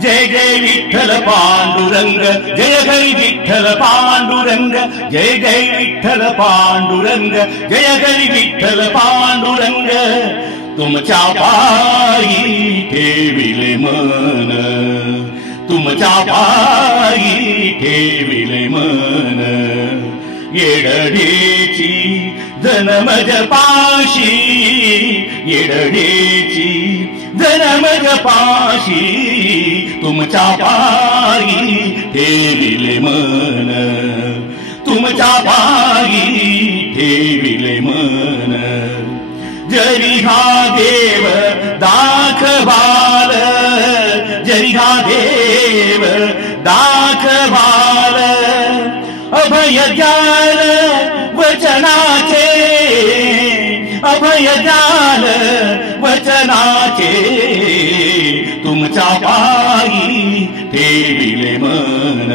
जय जय विठ्ठल पांडुरंग, जय हरी विठ्ठल पांडुरंग, जय जय विठ्ठल पांडुरंग, जय हरी विठ्ठल पांडुरंग. तुमच्या पायी ठेविले मन, तुमच्या पायी ठेविले मन. येडढेची जन्मज पाशी, येडढेची जन्मज पाशी. तुमच्या पायी ठेविले मन, तुमच्या पायी ठेविले मन. जरी हा देव दाखवाल, जरी हा देव दाखवाल. अभय द्याल वचनाचे, अभय द्याल वचनाचे. तुमच्या पायी ठेविले मन,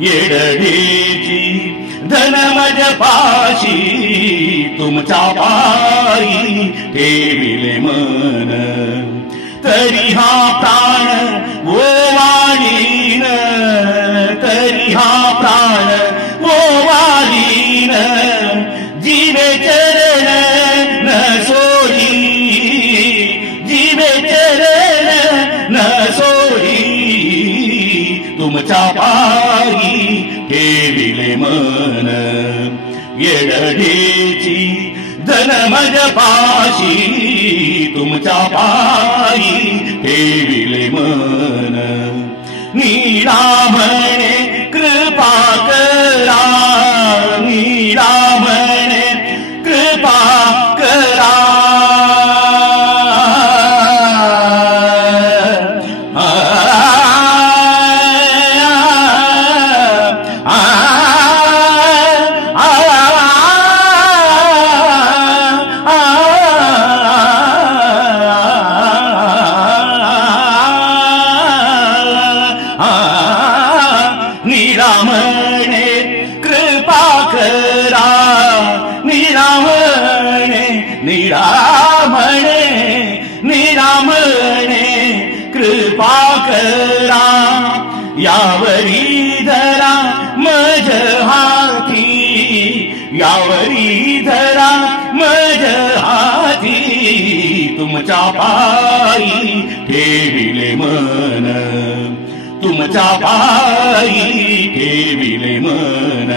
येडढेची धनमज पाशी. तुमच्या पायी ठेविले मन. तरी हा प्राण ओवाळीन, तरी हा प्राण ओवाळीन. जीवे चरण न सोडी, जीवे चरण न सोडी. तुमच्या पायी ठेविले मन, येडढेची धनमज पाशी. तुमच्या पायी ठेविले मन. नीळामणे कृपा करा, नीळामणे कृपा करा. नीळामणे कृपा करा, नीळामणे, नीळामणे, नीळामणे कृपा करा. यावरी धरा मज हाती, यावरी धरा मज हाती. तुमच्या पायी ठेविले मन, तुमच्या पायी ठेविले मन.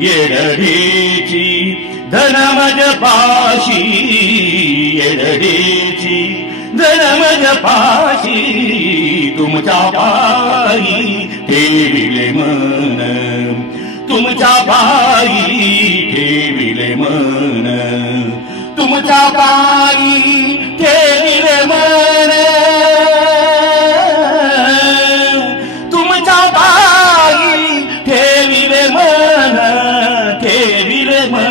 येडढेची धनमज पाशी, येडढेची धनमज पाशी. तुमच्या पायी ठेविले मन, तुमच्या पायी ठेविले मन. तुमच्या पायी ठेविले मन, तुमच्या पायी ठेविले मन, ठेविले मन.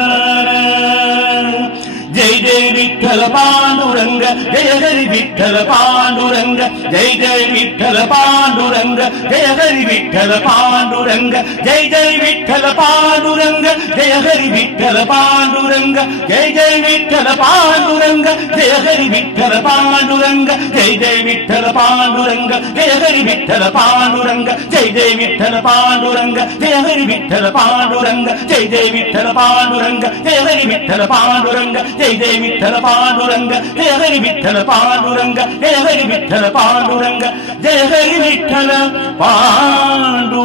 जय जय विठ्ठल पांडुरंग, जय हरी विठ्ठल पांडुरंग, जय जय विठ्ठल पांडुरंग, जय हरी विठ्ठल पांडुरंग, जय जय विठ्ठल पांडुरंग, जय हरी विठ्ठल पांडुरंग, जय जय विठ्ठल पांडुरंग, जय हरी विठ्ठल पांडुरंग, जय जय विठ्ठल पांडुरंग, जय हरी विठ्ठल पांडुरंग, जय जय विठ्ठल पांडुरंग, जय हरी विठ्ठल पांडुरंग, जय जय विठ्ठल पांडुरंग, जय हरी विठ्ठल पांडुरंग, जय जय विठ्ठल पांडुरंग, जय हरी विठ्ठल पांडुरंग, जय हरी विठ्ठल पांडुरंग, जय हरी विठ्ठल पांडुरंग.